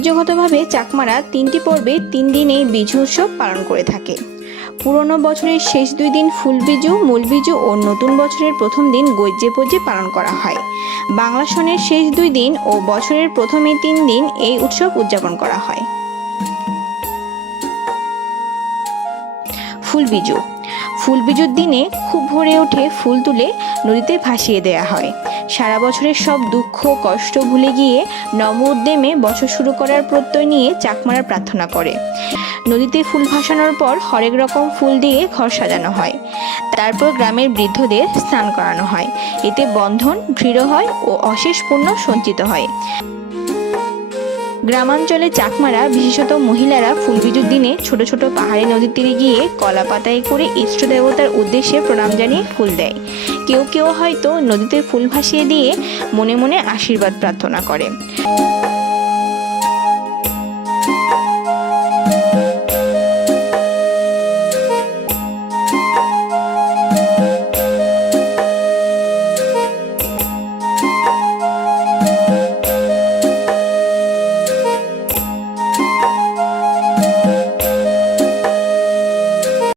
ঐতিহ্যগতভাবে চাকমারা 3টি পর্বে 3 দিন এই বিজু উৎসব পালন করে থাকে। পুরনো বছরের শেষ 2 দিন ফুল বিজু, মূল বিজু ও নতুন বছরের প্রথম দিন গৈজ্জে পজ্জে পালন করা হয়। বাংলা সনের শেষ 2 দিন ও বছরের প্রথম 3 দিন এই উৎসব উদযাপন করা হয়। ফুল বিজু। ফুল বিজুর দিনে খুব ভোরে উঠে ফুল তুলে নদীতে ভাসিয়ে দেয়া হয়। সারা বছরের সব দুঃখ কষ্ট ভুলে গিয়ে নব উদ্যমে বছর শুরু করার প্রত্যয় নিয়ে চাকমারা প্রার্থনা করে। নদীতে ফুল ভাসানোর পর হরেক রকম ফুল দিয়ে ঘর সাজানো হয়। তারপর গ্রামের বৃদ্ধদের স্নান করানো হয়। এতে বন্ধন দৃঢ় হয় ও অশেষ পুণ্য সঞ্চিত হয়। গ্রামাঞ্চলে চাকমারা, বিশেষত মহিলারা ফুলবিজুর দিনে ছোট ছোট পাহাড়ি নদীর তীরে গিয়ে কলা পাতায় করে ইষ্ট দেবতার উদ্দেশ্যে প্রণাম জানিয়ে ফুল দেয়। কেউ কেউ হয়তো নদীতে ফুল ভাসিয়ে দিয়ে মনে মনে আশীর্বাদ প্রার্থনা করে।